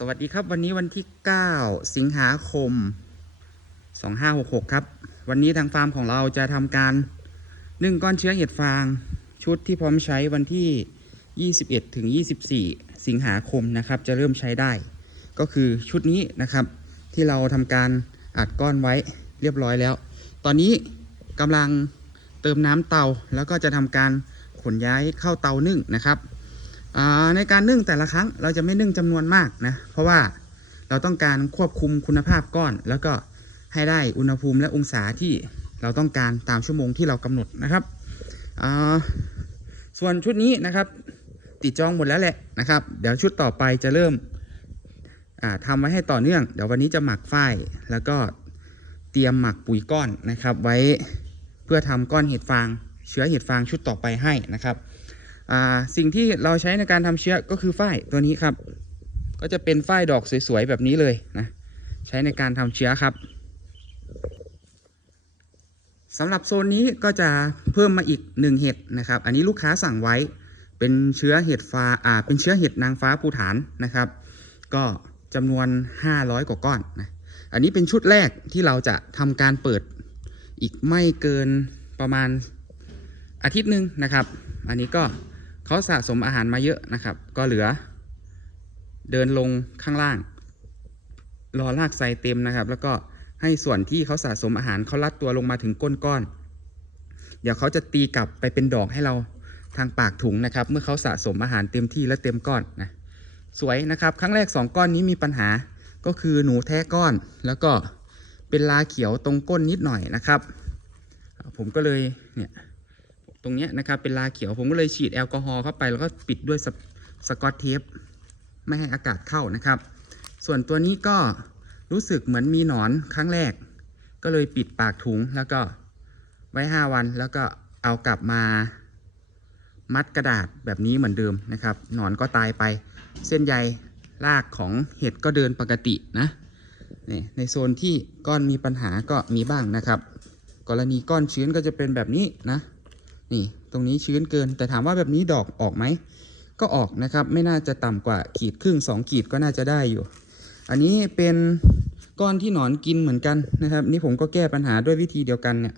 สวัสดีครับวันนี้วันที่ 9 สิงหาคม 2566 ครับ วันนี้ทางฟาร์มของเราจะทำการนึ่งก้อนเชื้อเห็ดฟาง ชุดที่พร้อมใช้วันที่ 21 ถึง 24 สิงหาคมนะครับ จะเริ่มใช้ได้ ก็คือชุดนี้นะครับ ที่เราทำการอัดก้อนไว้เรียบร้อยแล้ว ตอนนี้กำลังเติมน้ำเตาแล้วก็จะทำการขนย้ายเข้าเตานึ่งนะครับ ในการนึ่งแต่ละครั้งเราจะไม่นึ่งจำนวนมากนะ เพราะว่าเราต้องการควบคุมคุณภาพก้อน แล้วก็ให้ได้อุณหภูมิและองศาที่เราต้องการตามชั่วโมงที่เรากำหนดนะครับ ส่วนชุดนี้นะครับติดจองหมดแล้วแหละนะครับ เดี๋ยวชุดต่อไปจะเริ่มอ่าทำไว้ให้ต่อเนื่อง เดี๋ยววันนี้จะหมักฝ้ายแล้วก็เตรียมหมักปุ๋ยก้อนนะครับ ไว้เพื่อทำก้อนเห็ดฟาง เชื้อเห็ดฟางชุดต่อไปให้นะครับ สิ่งที่เราใช้ในการทำเชื้อก็คือฝ้ายตัวนี้ครับ ก็จะเป็นฝ้ายดอกสวยๆแบบนี้เลยนะใช้ในการทำเชื้อครับสำหรับโซนนี้ก็จะเพิ่มมาอีกหนึ่งเห็ดนะครับ อันนี้ลูกค้าสั่งไว้เป็นเชื้อเห็ดฟ้าอ่าเป็นเชื้อเห็ดนางฟ้าภูฐานนะครับ ก็จำนวน 500 กว่าก้อนนะอันนี้เป็นชุดแรกที่เราจะทำการเปิดอีกไม่เกินประมาณอาทิตย์หนึ่งนะครับ อันนี้ก็ เขาสะสมอาหารมาเยอะนะครับ ก็เหลือ เดินลงข้างล่าง รอลากไซเต็มนะครับ แล้วก็ให้ส่วนที่เขาสะสมอาหารเขาลัดตัวลงมาถึงก้นก้อน เดี๋ยวเขาจะตีกลับไปเป็นดอกให้เราทางปากถุงนะครับ เมื่อเขาสะสมอาหารเต็มที่และเต็มก้อนนะสวยนะครับ ครั้งแรก 2 ก้อนนี้มีปัญหาก็คือหนูแท้ก้อน แล้วก็เป็นลาเขียวตรงก้นนิดหน่อยนะครับ ผมก็เลยเนี่ย รงนี้นะครับเป็นลาเขียวผมก็เลยฉีดแอลกอฮอล์เข้าไปแล้วก็ปิดด้วยสสกอตเทปไม่ให้อากาศเข้านะครับ ส่วนตัวนี้ก็รู้สึกเหมือนมีหนอนครั้งแรก ก็เลยปิดปากถุงแล้วก็ไว้ 5 วันแล้วก็เอากลับมามัดกระดาษแบบนี้เหมือนเดิมนะครับ หนอนก็ตายไป เส้นใยรากของเห็ดก็เดินปกตินะนี่ในโซนที่ก้อนมีปัญหาก็มีบ้างนะครับ กรณีก้อนชื้นก็จะเป็นแบบนี้นะ นี่ตรงนี้ชื้นเกิน แต่ถามว่าแบบนี้ดอกออกไหมก็ออกนะครับไม่น่าจะต่ำกว่าขีดครึ่ง 2 ขีดก็น่าจะได้อยู่ อันนี้เป็นก้อนที่หนอนกินเหมือนกันนะครับ นี่ผมก็แก้ปัญหาด้วยวิธีเดียวกันเนี่ย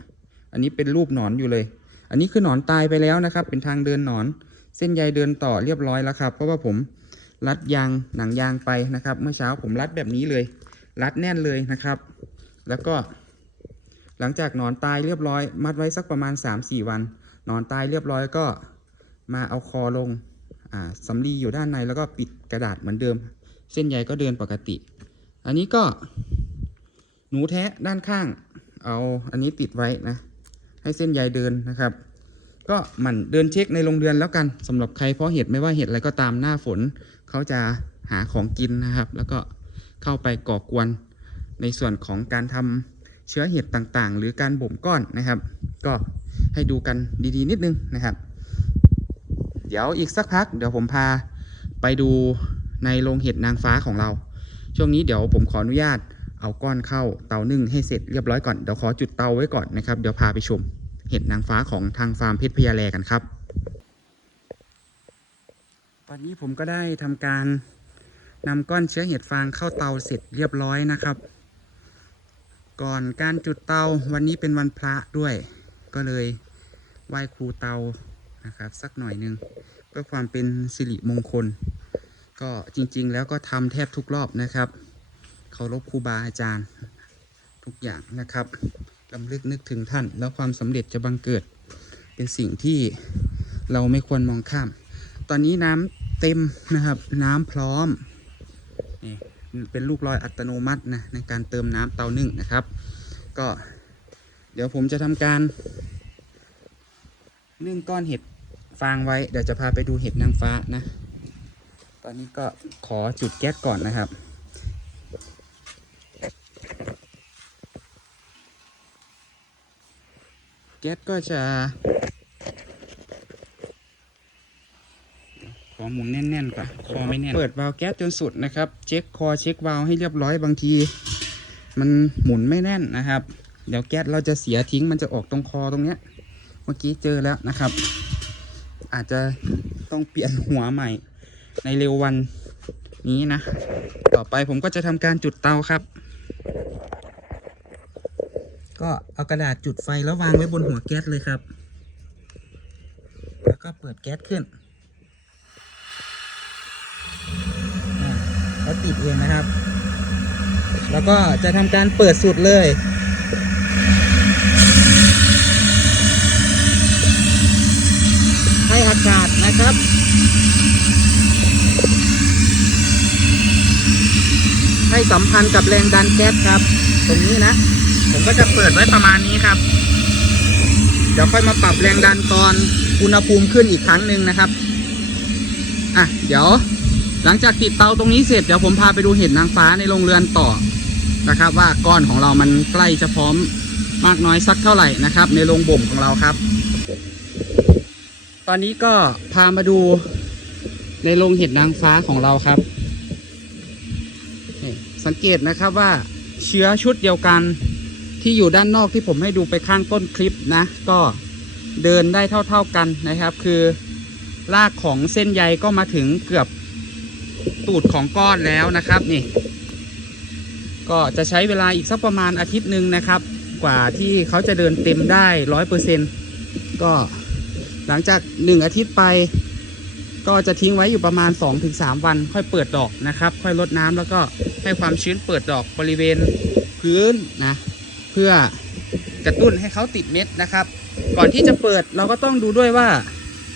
อันนี้เป็นรูปหนอนอยู่เลย อันนี้คือหนอนตายไปแล้วนะครับ เป็นทางเดินหนอน เส้นใยเดินต่อเรียบร้อยแล้วครับ เพราะว่าผมรัดยางหนังยางไปนะครับ เมื่อเช้าผมรัดแบบนี้เลย รัดแน่นเลยนะครับ แล้วก็ หลังจากหนอนตายเรียบร้อย มัดไว้สักประมาณ 3-4 วัน นอนตายเรียบร้อยก็มาเอาคอลงอ่าสำลีอยู่ด้านในแล้วก็ปิดกระดาษเหมือนเดิม เส้นใยก็เดินปกติ อันนี้ก็หนูแท้ด้านข้าง เอาอันนี้ติดไว้นะ ให้เส้นใยเดินนะครับ ก็หมั่นเดินเช็คในโรงเรือนแล้วกันสำหรับใครเพราะเห็ดไม่ว่าเห็ดอะไรก็ตามหน้าฝน เขาจะหาของกินนะครับ แล้วก็เข้าไปก่อกวนในส่วนของการทำ เชื้อเห็ดต่างๆ หรือการบ่มก้อนนะครับ ก็ให้ดูกันดีๆ นิดนึงนะครับ เดี๋ยวอีกสักพัก เดี๋ยวผมพาไปดูในโรงเห็ดนางฟ้าของเรา ช่วงนี้เดี๋ยวผมขออนุญาตเอาก้อนเข้าเตานึ่งให้เสร็จเรียบร้อยก่อน เดี๋ยวขอจุดเตาไว้ก่อนนะครับ เดี๋ยวพาไปชมเห็ดนางฟ้าของทางฟาร์มเพชรพยาแลกันครับ ตอนนี้ผมก็ได้ทำการนำก้อนเชื้อเห็ดฟางเข้าเตาเสร็จเรียบร้อยนะครับ ก่อนการจุดเตาวันนี้เป็นวันพระด้วย ก็เลยไหว้ครูเตานะครับสักหน่อยหนึ่งเพื่อความเป็นสิริมงคล ก็จริงๆ แล้วก็ทำแทบทุกรอบนะครับเคารพครูบาอาจารย์ทุกอย่างนะครับลำลึกนึกถึงท่าน แล้วความสำเร็จจะบังเกิด เป็นสิ่งที่เราไม่ควรมองข้าม ตอนนี้น้ำเต็มนะครับ น้ำพร้อม เป็นลูกลอยอัตโนมัตินะในการเติมน้ำเตานึ่งนะครับ ก็เดี๋ยวผมจะทำการนึ่งก้อนเห็ดฟางไว้ เดี๋ยวจะพาไปดูเห็ดนางฟ้านะ ตอนนี้ก็ขอจุดแก๊สก่อนนะครับแก๊สก็จะ อหมุนแน่นๆก่อนคอไม่แน่น เปิดวาล์วแก๊สจนสุดนะครับ เช็คคอเช็ควาล์วให้เรียบร้อยบางที มันหมุนไม่แน่นนะครับ เดี๋ยวแก๊สเราจะเสียทิ้งมันจะออกตรงคอตรงเนี้ย เมื่อกี้เจอแล้วนะครับ อาจจะต้องเปลี่ยนหัวใหม่ ในเร็ววันนี้นะ ต่อไปผมก็จะทำการจุดเตาครับ ก็เอากระดาษจุดไฟแล้ววางไว้บนหัวแก๊สเลยครับ แล้วก็เปิดแก๊สขึ้นอ่า แล้วติดเองนะครับ แล้วก็จะทำการเปิดสุดเลย ให้อากาศนะครับให้สัมพันธ์กับแรงดันแก๊สครับ ตรงนี้นะ ผมก็จะเปิดไว้ประมาณนี้ครับ เดี๋ยวค่อยมาปรับแรงดันตอนอุณหภูมิขึ้นอีกครั้งหนึ่งนะครับ อะ เดี๋ยว หลังจากติดเตาตรงนี้เสร็จเดี๋ยวผมพาไปดูเห็ดนางฟ้าในโรงเรือนต่อนะครับ ว่าก้อนของเรามันใกล้จะพร้อมมากน้อยสักเท่าไหร่นะครับ ในโรงบ่มของเราครับ ตอนนี้ก็พามาดูในโรงเห็ดนางฟ้าของเราครับ สังเกตนะครับว่าเชื้อชุดเดียวกันที่อยู่ด้านนอกที่ผมให้ดูไปข้างต้นคลิปนะ ก็เดินได้เท่า ๆกันนะครับ คือรากของเส้นใยก็มาถึงเกือบ ตูดของก้อนแล้วนะครับนี่ ก็จะใช้เวลาอีกสักประมาณอาทิตย์หนึ่งนะครับ กว่าที่เขาจะเดินเต็มได้ร้อยเปอร์เซ็นก็หลังจาก1อาทิตย์ไป ก็จะทิ้งไว้อยู่ประมาณ 2-3 วัน ค่อยเปิดดอกนะครับ ค่อยลดน้ำแล้วก็ให้ความชื้นเปิดดอกบริเวณพื้นนะเพื่อกระตุ้นให้เขาติดเม็ดนะครับ ก่อนที่จะเปิดเราก็ต้องดูด้วยว่า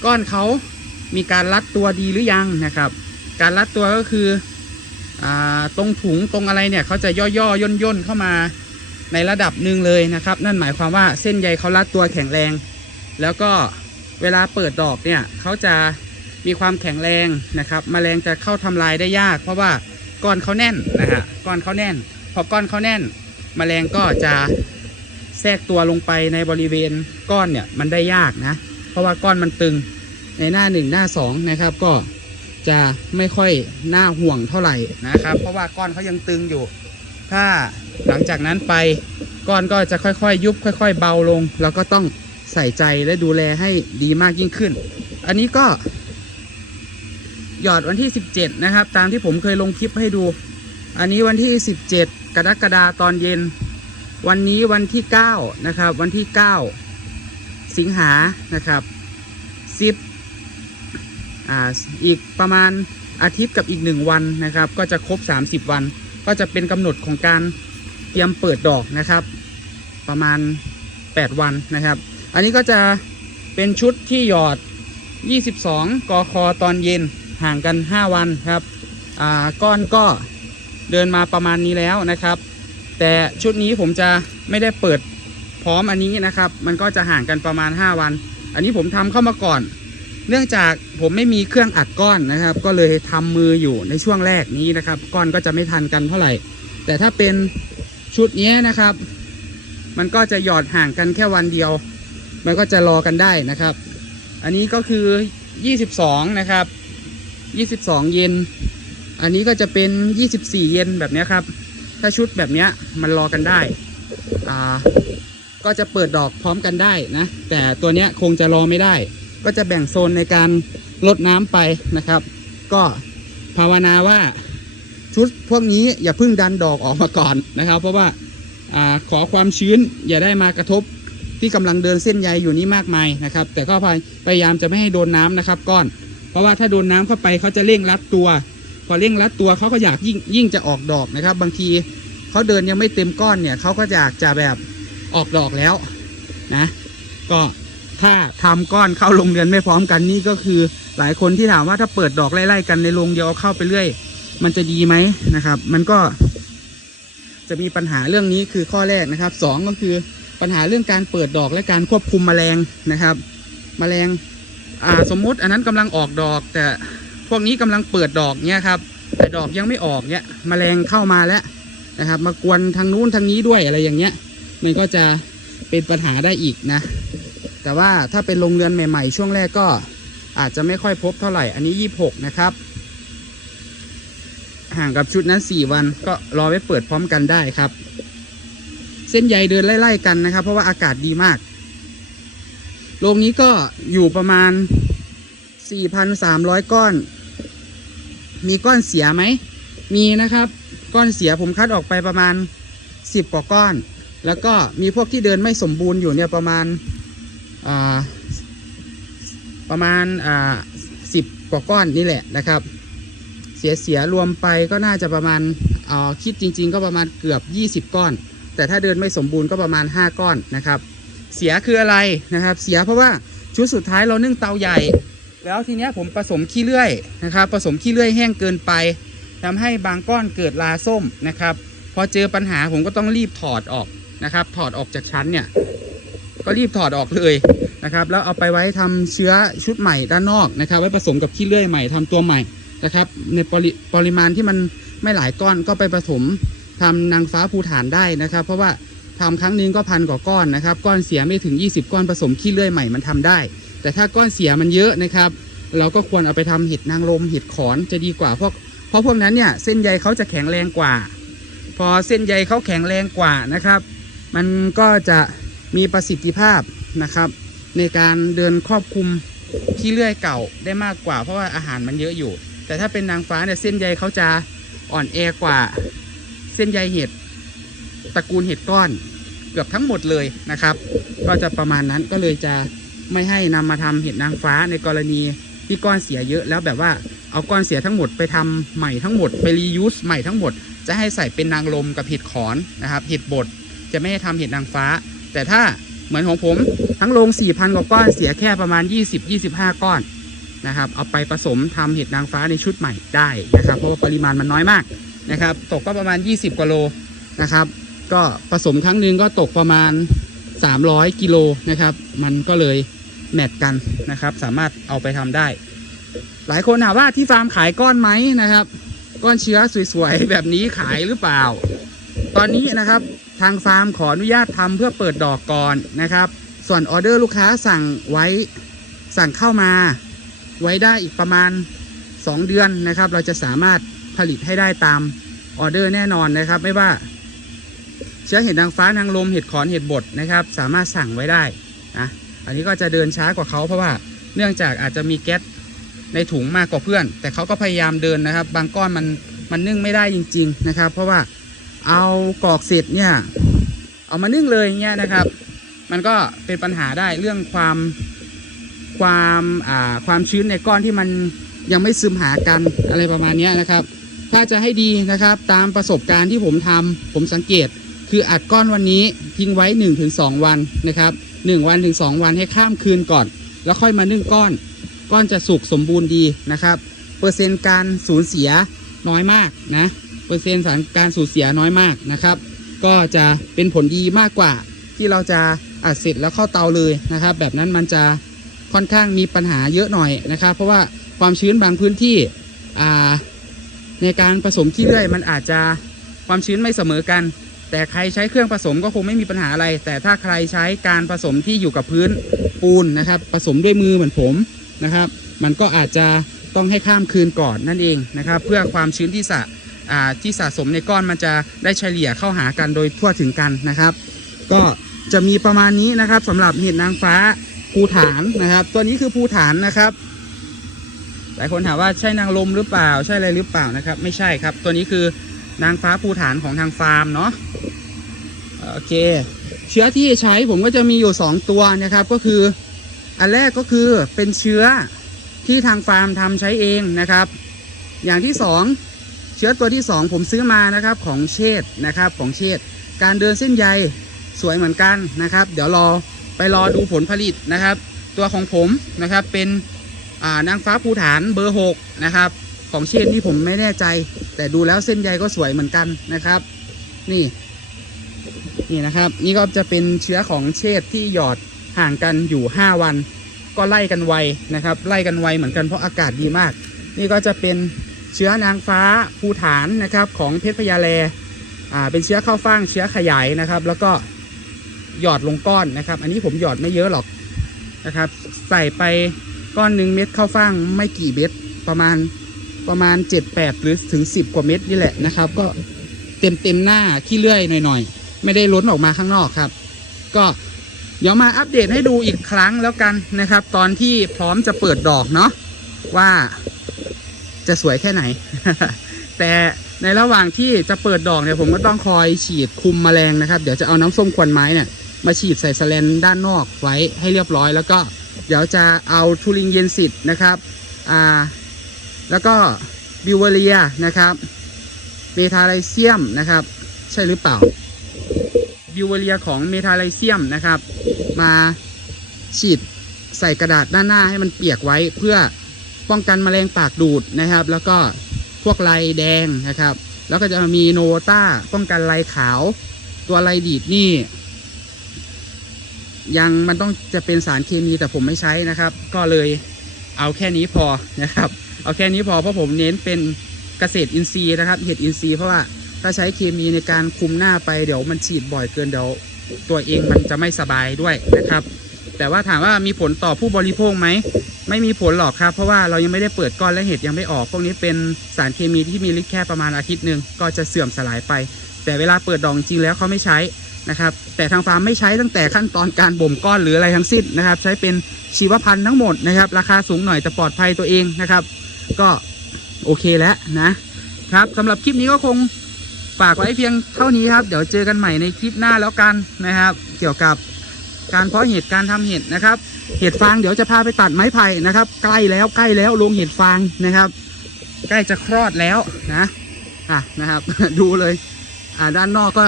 ก้อนเขามีการรัดตัวดีหรือยังนะครับ การรัดตัวก็คืออตรงถุงตรงอะไรเนี่ยเขาจะย่อๆย่นย่นๆเข้ามาในระดับหนึ่งเลยนะครับ นั่นหมายความว่าเส้นใยเขารัดตัวแข็งแรง แล้วก็เวลาเปิดดอกเนี่ยเขาจะมีความแข็งแรงนะครับแมลงจะเข้าทำลายได้ยาก เพราะว่าก้อนเขาแน่นนะฮะก้อนเขาแน่น พอก้อนเขาแน่นแมลงก็จะแทรกตัวลงไปในบริเวณก้อนเนี่ยมันได้ยากนะ เพราะว่าก้อนมันตึงในหน้าหนึ่งหน้าสองนะครับก็ จะไม่ค่อยน่าห่วงเท่าไหร่นะครับ เพราะว่าก้อนเขายังตึงอยู่ ถ้าหลังจากนั้นไปก้อนก็จะค่อยๆ ยุบค่อย ๆ เบาลง แล้วก็ต้องใส่ใจและดูแลให้ดีมากยิ่งขึ้น อันนี้ก็หยอดวันที่ 17 นะครับ ตามที่ผมเคยลงคลิปให้ดู อันนี้วันที่ 17 กรกฎาตอนเย็น วันนี้วันที่ 9 นะครับ วันที่ 9 สิงหานะครับ 10 อ่าอีกประมาณอาทิตย์กับอีก 1 วันนะครับ ก็จะครบ 30 วัน ก็จะเป็นกำหนดของการเตรียมเปิดดอกนะครับ ประมาณ 8 วันนะครับ อันนี้ก็จะเป็นชุดที่หยอด 22 กคตอนเย็นห่างกัน 5 วันครับอ่าก้อนก็เดินมาประมาณนี้แล้วนะครับ แต่ชุดนี้ผมจะไม่ได้เปิดพร้อมอันนี้นะครับ มันก็จะห่างกันประมาณ 5 วัน อันนี้ผมทำเข้ามาก่อน เนื่องจากผมไม่มีเครื่องอัดก้อนนะครับ ก็เลยทำมืออยู่ในช่วงแรกนี้นะครับ ก้อนก็จะไม่ทันกันเท่าไหร่ แต่ถ้าเป็นชุดนี้นะครับ มันก็จะหยอดห่างกันแค่วันเดียว มันก็จะรอกันได้นะครับ อันนี้ก็คือ 22 นะครับ 22 เยนอันนี้ก็จะเป็น 24 เยนแบบนี้ครับ ถ้าชุดแบบนี้มันรอกันได้อ่าก็จะเปิดดอกพร้อมกันได้นะ แต่ตัวนี้คงจะรอไม่ได้ ก็จะแบ่งโซนในการลดน้ำไปนะครับ ก็ภาวนาว่าชุดพวกนี้อย่าเพิ่งดันดอกออกมาก่อนนะครับ เพราะว่าอาขอความชื้นอย่าได้มากระทบที่กำลังเดินเส้นใยอยู่นี้มากมายนะครับ แต่ก็พยายามจะไม่ให้โดนน้ำนะครับก้อน เพราะว่าถ้าโดนน้ำเข้าไปเขาจะเร่งรัดตัว พอเร่งรัดตัวเขาก็อยากยิ่งยิ่งจะออกดอกนะครับ บางทีเขาเดินยังไม่เต็มก้อนเนี่ยเขาก็อยากจะแบบออกดอกแล้วนะ ก็ ถ้าทำก้อนเข้าโรงเรือนไม่พร้อมกันนี่ก็คือหลายคนที่ถามว่าถ้าเปิดดอกไล่ๆกันในโรงเดียวเอเข้าไปเรื่อย มันจะดีไหมนะครับ มันก็ จะมีปัญหาเรื่องนี้คือข้อแรกนะครับสองก็คือปัญหาเรื่องการเปิดดอกและการควบคุมแมลงนะครับ แมลงอ่าสมมุติอันนั้นกำลังออกดอก แต่พวกนี้กำลังเปิดดอกเนี่ยครับ แต่ดอกยังไม่ออกเนี่ยแมลงเข้ามาแล้วนะครับ มากวนทางนู้นทางนี้ด้วยอะไรอย่างเงี้ย มันก็จะเป็นปัญหาได้อีกนะ แต่ว่าถ้าเป็นโรงเรือนใหม่ๆ ช่วงแรกก็อาจจะไม่ค่อยพบเท่าไหร่อันนี้ 26 นะครับ ห่างกับชุดนั้น 4 วันก็รอไว้เปิดพร้อมกันได้ครับ เส้นใยเดินไล่ๆกันนะครับ เพราะว่าอากาศดีมากโรงนี้ก็อยู่ประมาณ 4,300 ก้อน มีก้อนเสียไหม มีนะครับ ก้อนเสียผมคัดออกไปประมาณ 10 กว่าก้อน แล้วก็มีพวกที่เดินไม่สมบูรณ์อยู่เนี่ยประมาณ ประมาณสิบกว่าก้อนนี่แหละนะครับ เสียเสียรวมไปก็น่าจะประมาณคิดจริง ๆ ก็ประมาณเกือบ 20 ก้อน แต่ถ้าเดินไม่สมบูรณ์ก็ประมาณ 5 ก้อนนะครับ เสียคืออะไรนะครับ เสียเพราะว่าชุดสุดท้ายเรานึ่งเตาใหญ่ แล้วทีเนี้ยผมผสมขี้เลื่อยนะครับ ผสมขี้เลื่อยแห้งเกินไปทำให้บางก้อนเกิดลาส้มนะครับ พอเจอปัญหาผมก็ต้องรีบถอดออกนะครับ ถอดออกจากชั้นเนี่ย ก็รีบถอดออกเลยนะครับ แล้วเอาไปไว้ทำเชื้อชุดใหม่ด้านนอกนะครับ ไว้ผสมกับขี้เลื่อยใหม่ทำตัวใหม่นะครับ ในปริปริมาณที่มันไม่หลายก้อนก็ไปผสมทำนางฟ้าภูฐานได้นะครับ เพราะว่าทำครั้งนึงก็พันกว่าก้อนนะครับ ก้อนเสียไม่ถึง 20 ก้อนผสมขี้เลื่อยใหม่มันทำได้ แต่ถ้าก้อนเสียมันเยอะนะครับ เราก็ควรเอาไปทำเห็ดนางรมเห็ดขอนจะดีกว่าเพราะเพราะพวกนั้นเนี่ยเส้นใยเขาจะแข็งแรงกว่า พอเส้นใยเขาแข็งแรงกว่านะครับ มันก็จะ มีประสิทธิภาพนะครับ ในการเดินครอบคลุมที่เลื่อยเก่าได้มากกว่า เพราะว่าอาหารมันเยอะอยู่ แต่ถ้าเป็นนางฟ้าเนี่ยเส้นใยเขาจะอ่อนแอกว่าเส้นใยเห็ดตระกูลเห็ดก้อนเกือบทั้งหมดเลยนะครับ ก็จะประมาณนั้นก็เลยจะไม่ให้นำมาทำเห็ดนางฟ้าในกรณีที่ก้อนเสียเยอะแล้วแบบว่าเอาก้อนเสียทั้งหมดไปทำใหม่ทั้งหมดไปรียูสใหม่ทั้งหมด จะให้ใส่เป็นนางลมกับเห็ดขอนนะครับเห็ดบดจะไม่ให้ทำเห็ดนางฟ้า แต่ถ้าเหมือนของผมทั้งโรง4,000 กว่าก้อนเสียแค่ประมาณ 20-25 ก้อนนะครับ เอาไปผสมทำเห็ดนางฟ้าในชุดใหม่ได้นะครับ เพราะว่าปริมาณมันน้อยมากนะครับ ตกก็ประมาณ 20 กว่าโลนะครับ ก็ผสมครั้งหนึ่งก็ตกประมาณ 300 กิโลนะครับ มันก็เลยแมทกันนะครับ สามารถเอาไปทำได้ หลายคนถามว่าที่ฟาร์มขายก้อนไหมนะครับ ก้อนเชื้อสวยๆแบบนี้ขายหรือเปล่า ตอนนี้นะครับทางฟาร์มขออนุญาตทำเพื่อเปิดดอกก่อนนะครับ ส่วนออเดอร์ลูกค้าสั่งไว้สั่งเข้ามา ไว้ได้อีกประมาณ 2 เดือนนะครับ เราจะสามารถผลิตให้ได้ตามออเดอร์แน่นอนนะครับ ไม่ว่า เชื้อเห็ดนางฟ้านางลมเห็ดขอนเห็ดบดนะครับ สามารถสั่งไว้ได้นะอันนี้ก็จะเดินช้ากว่าเขาเพราะว่าเนื่องจากอาจจะมีแก๊สในถุงมากกว่าเพื่อน แต่เขาก็พยายามเดินนะครับ บางก้อนมันมันนึ่งไม่ได้จริง ๆ นะครับ เพราะว่า เอากรอกเสร็จเนี่ยเอามานึ่งเลยเนี่ยนะครับ มันก็เป็นปัญหาได้เรื่องความความอ่าความชื้นในก้อนที่มันยังไม่ซึมหากันอะไรประมาณนี้นะครับ ถ้าจะให้ดีนะครับตามประสบการณ์ที่ผมทำผมสังเกต คืออัดก้อนวันนี้ทิ้งไว้ 1-2 วันนะครับ1วันถึง2วันให้ข้ามคืนก่อน แล้วค่อยมานึ่งก้อน ก้อนจะสุกสมบูรณ์ดีนะครับ เปอร์เซ็นต์การสูญเสียน้อยมากนะ เปอร์เซ็นต์การสูญเสียน้อยมากนะครับ ก็จะเป็นผลดีมากกว่า ที่เราจะอัดเสร็จแล้วเข้าเตาเลยนะครับ แบบนั้นมันจะค่อนข้างมีปัญหาเยอะหน่อยนะครับ เพราะว่าความชื้นบางพื้นที่ในการผสมขี้เลื่อยมันอาจจะความชื้นไม่เสมอกัน แต่ใครใช้เครื่องผสมก็คงไม่มีปัญหาอะไร แต่ถ้าใครใช้การผสมที่อยู่กับพื้นปูนนะครับ ผสมด้วยมือเหมือนผมนะครับ มันก็อาจจะต้องให้ข้ามคืนก่อนนั่นเองนะครับ เพื่อความชื้นที่สะ ที่สะสมในก้อนมันจะได้เฉลี่ยเข้าหากันโดยทั่วถึงกันนะครับ ก็จะมีประมาณนี้นะครับสำหรับเห็ดนางฟ้าภูฐานนะครับ ตัวนี้คือภูฐานนะครับ หลายคนถามว่าใช่นางลมหรือเปล่า ใช่อะไรหรือเปล่านะครับ ไม่ใช่ครับ ตัวนี้คือนางฟ้าภูฐานของทางฟาร์มเนาะโอเค เชื้อที่ใช้ผมก็จะมีอยู่ 2 ตัวนะครับ ก็คืออันแรกก็คือเป็นเชื้อที่ทางฟาร์มทำใช้เองนะครับ อย่างที่ 2 ชื้อตัวที่ 2 ผมซื้อมานะครับของเชษนะครับของเชษการเดินเส้นใยสวยเหมือนกันนะครับ เดี๋ยวรอไปรอดูผลผลิตนะครับ ตัวของผมนะครับเป็นอ่านางฟ้าภูฐานเบอร์หกนะครับของเชษนี่ผมไม่แน่ใจ แต่ดูแล้วเส้นใยก็สวยเหมือนกันนะครับ นี่นี่นะครับ นี่ก็จะเป็นเชื้อของเชษที่หยอดห่างกันอยู่ 5 วัน ก็ไล่กันไวนะครับ ไล่กันไวเหมือนกันเพราะอากาศดีมาก นี่ก็จะเป็น เชื้อนางฟ้าภูฐานนะครับของเพชรพญาแลอ่าเป็นเชื้อเข้าฟ่างเชื้อขยายนะครับ แล้วก็หยอดลงก้อนนะครับ อันนี้ผมหยอดไม่เยอะหรอกนะครับ ใส่ไปก้อนหนึ่งเม็ดข้าวฟ่างไม่กี่เม็ดประมาณประมาณ 7-8 หรือถึง 10 กว่าเม็ดนี่แหละนะครับ ก็เต็มเต็มหน้าขี้เลื่อยหน่อยๆ ไม่ได้ล้นออกมาข้างนอกครับ ก็เดี๋ยวมาอัปเดตให้ดูอีกครั้งแล้วกันนะครับ ตอนที่พร้อมจะเปิดดอกเนาะว่า จะสวยแค่ไหน แต่ในระหว่างที่จะเปิดดอกเนี่ยผมก็ต้องคอยฉีดคุมแมลงนะครับ เดี๋ยวจะเอาน้ำส้มควันไม้เนี่ยมาฉีดใส่สแลนด้านนอกไว้ให้เรียบร้อย แล้วก็เดี๋ยวจะเอาทูริงเยนซิตนะครับอ่าแล้วก็บิวเวเรียนะครับเมทาไลเซียมนะครับ ใช่หรือเปล่าบิวเวเรียของเมทาไลเซียมนะครับ มาฉีดใส่กระดาษด้านหน้าให้มันเปียกไว้เพื่อ ป้องกันแมลงปากดูดนะครับ แล้วก็พวกไรแดงนะครับ แล้วก็จะมีโนต้าป้องกันไรขาว ตัวไรดีดนี่ ยังมันต้องจะเป็นสารเคมีแต่ผมไม่ใช้นะครับ ก็เลยเอาแค่นี้พอนะครับ เอาแค่นี้พอเพราะผมเน้นเป็นเกษตรอินทรีย์นะครับ เห็ดอินทรีย์เพราะว่าถ้าใช้เคมีในการคุมหน้าไปเดี๋ยวมันฉีดบ่อยเกินเดี๋ยวตัวเองมันจะไม่สบายด้วยนะครับ แต่ว่าถามว่ามีผลต่อผู้บริโภคไหม ไม่มีผลหรอกครับ เพราะว่าเรายังไม่ได้เปิดก้อนและเห็ดยังไม่ออก พวกนี้เป็นสารเคมีที่มีฤทธิ์แค่ประมาณอาทิตย์หนึ่งก็จะเสื่อมสลายไป แต่เวลาเปิดดอกจริงแล้วเขาไม่ใช้นะครับ แต่ทางฟาร์มไม่ใช้ตั้งแต่ขั้นตอนการบ่มก้อนหรืออะไรทั้งสิ้นนะครับ ใช้เป็นชีวพันธุ์ทั้งหมดนะครับ ราคาสูงหน่อยแต่ปลอดภัยตัวเองนะครับ ก็โอเคแล้วนะครับสำหรับคลิปนี้ก็คงฝากไว้เพียงเท่านี้ครับ เดี๋ยวเจอกันใหม่ในคลิปหน้าแล้วกันนะครับ เกี่ยวกับ การเพาะเห็ดการทำเห็ดนะครับ เห็ดฟางเดี๋ยวจะพาไปตัดไม้ไผ่นะครับ ใกล้แล้วใกล้แล้วลงเห็ดฟางนะครับ ใกล้จะคลอดแล้วนะอะนะครับ ดูเลยอ่าด้านนอกก็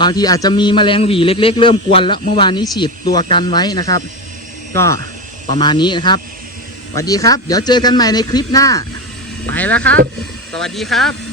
บางทีอาจจะมีแมลงหวีเล็ก ๆ เริ่มกวนแล้วเมื่อวานนี้ฉีดตัวกันไว้นะครับ ก็ประมาณนี้นะครับสวัสดีครับ เดี๋ยวเจอกันใหม่ในคลิปหน้า ไปแล้วครับ สวัสดีครับ